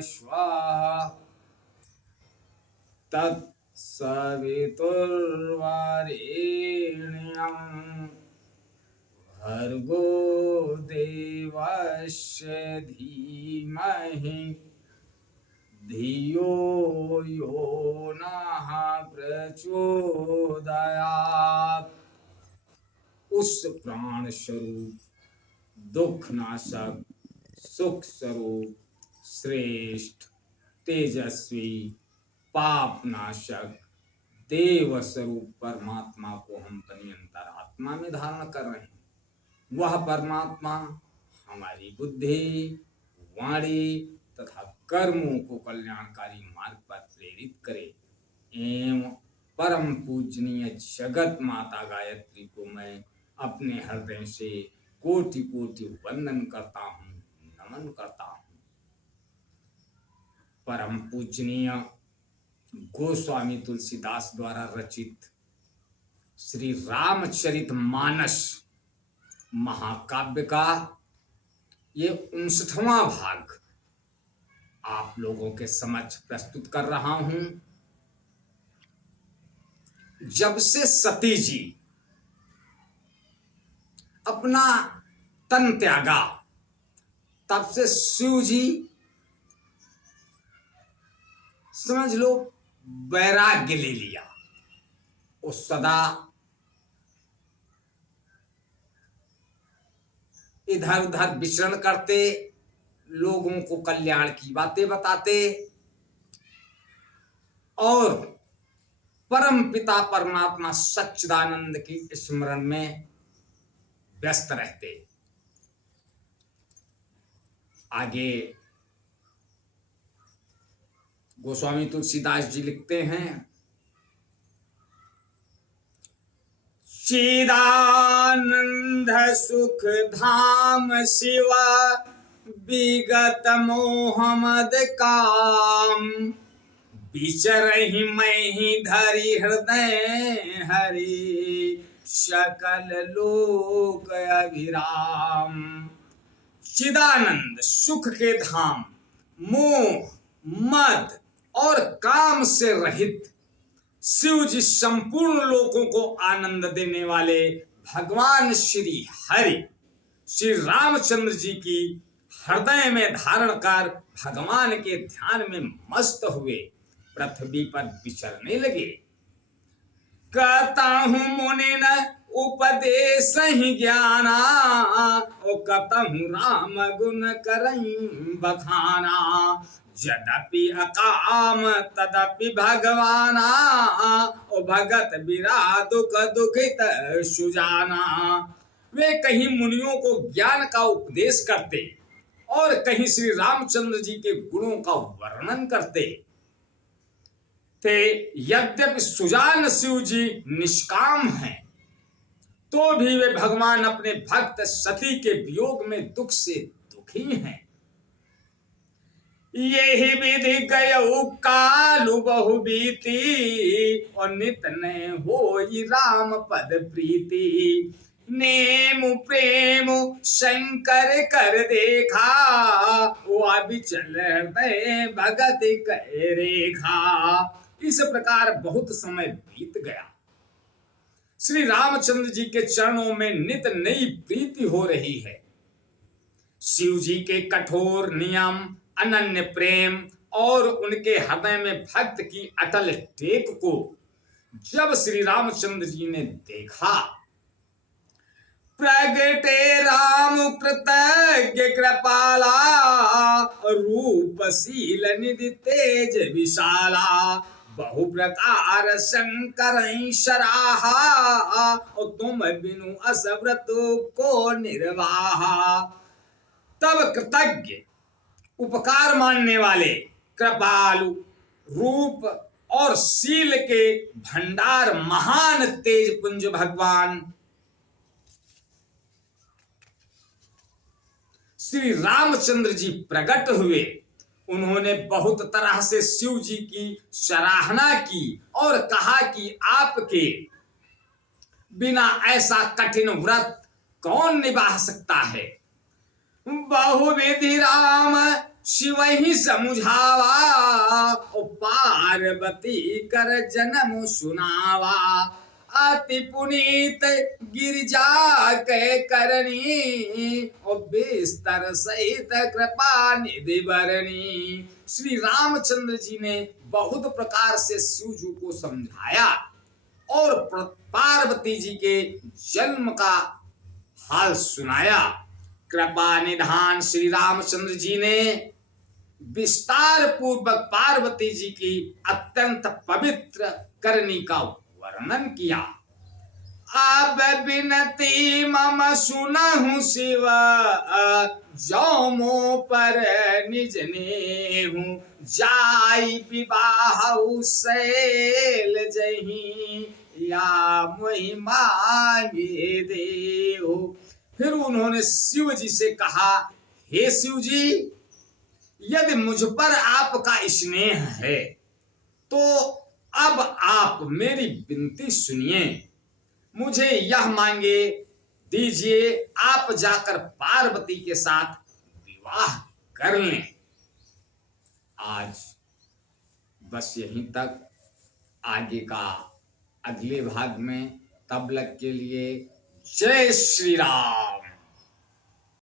स्वाहा तत्सवितुर्वरेण्यं भर्गो देवस्य धीमहि धियो यो नः प्रचोदयात्। उस प्राण स्वरूप, दुख नाशक, सुख स्वरूप, श्रेष्ठ, तेजस्वी, पाप नाशक, देव स्वरूप परमात्मा को हम अपनी अंतरात्मा में धारण कर रहे हैं। वह परमात्मा हमारी बुद्धि, वाणी तथा कर्मों को कल्याणकारी मार्ग पर प्रेरित करे। एवं परम पूजनीय जगत माता गायत्री को मैं अपने हृदय से कोटि कोटि वंदन करता हूँ, नमन करता हूँ। परम पूजनीय गोस्वामी तुलसीदास द्वारा रचित श्री रामचरितमानस महाकाव्य का ये 59वां भाग आप लोगों के समक्ष प्रस्तुत कर रहा हूं। जब से सती जी अपना तन त्यागा, तब से शिव जी समझ लो वैराग्य ले लिया। वो सदा इधर उधर विचरण करते, लोगों को कल्याण की बातें बताते और परम पिता परमात्मा सच्चिदानंद की स्मरण में व्यस्त रहते। आगे गोस्वामी तुलसीदास जी लिखते हैं, चिदानंद सुख धाम शिवा विगत मोह मद काम, विचरहि मैं ही धरि हृदय हरि सकल लोक अभिराम। चिदानंद सुख के धाम, मोह मद और काम से रहित शिव जी संपूर्ण लोकों को आनंद देने वाले भगवान श्री हरि श्री रामचंद्र जी की हृदय में धारण कर भगवान के ध्यान में मस्त हुए पृथ्वी पर विचरने लगे। कतहु मुनि न उपदेश ही ज्ञाना, ओ कतहु राम गुण करई बखाना, यद्यपि अकाम तदपि भगवाना, ओ भगत बिरा दुख दुखित सुजाना। वे कहीं मुनियों को ज्ञान का उपदेश करते और कहीं श्री रामचंद्र जी के गुणों का वर्णन करते थे। यद्यपि सुजान शिव जी निष्काम हैं, तो भी वे भगवान अपने भक्त सती के वियोग में दुख से दुखी हैं। यही विधि गयौ कालु बहु बीती, और नित ने होई राम पद प्रीति। नेम प्रेम शंकर कर देखा, वो अबिचल हृदय भगत कह रेखा। इस प्रकार बहुत समय बीत गया। श्री रामचंद्र जी के चरणों में नित नई प्रीति हो रही है। शिव जी के कठोर नियम, अनन्य प्रेम और उनके हृदय में भक्त की अटल टेक को जब श्री रामचंद्र जी ने देखा, प्रगटे राम कृतज्ञ कृपाला, रूपशील निधि तेज विशाला। बहु प्रकार शंकर सराहा, और तुम बिनु असव्रत को निर्वाहा। तब कृतज्ञ, उपकार मानने वाले, कृपालु, रूप और शील के भंडार महान तेज पुंज भगवान श्री रामचंद्र जी प्रकट हुए। उन्होंने बहुत तरह से शिव जी की सराहना की और कहा कि आपके बिना ऐसा कठिन व्रत कौन निभा सकता है। बहुविधि राम शिव ही समुझावा, पार्वती कर जन्म सुनावा। अति पुनीत गिरिजा के करनी, और बिस्तर सहित कृपा निधि बरनी। श्री रामचंद्र जी ने बहुत प्रकार से शिव जी को समझाया और पार्वती जी के जन्म का हाल सुनाया। कृपा निधान श्री रामचंद्र जी ने विस्तार पूर्वक पार्वती जी की अत्यंत पवित्र करनी का वर्णन किया। अब बिनती मम सुनहु शिव, जो मो पर निज नेहु। जाई विवाह शैल जही, या मोहि मांगे देहु। फिर उन्होंने शिव जी से कहा, हे शिव जी, यदि मुझ पर आपका स्नेह है तो अब आप मेरी विनती सुनिए, मुझे यह मांगे दीजिए, आप जाकर पार्वती के साथ विवाह कर लें। आज बस यहीं तक, आगे का अगले भाग में, तब तक के लिए जय श्री राम।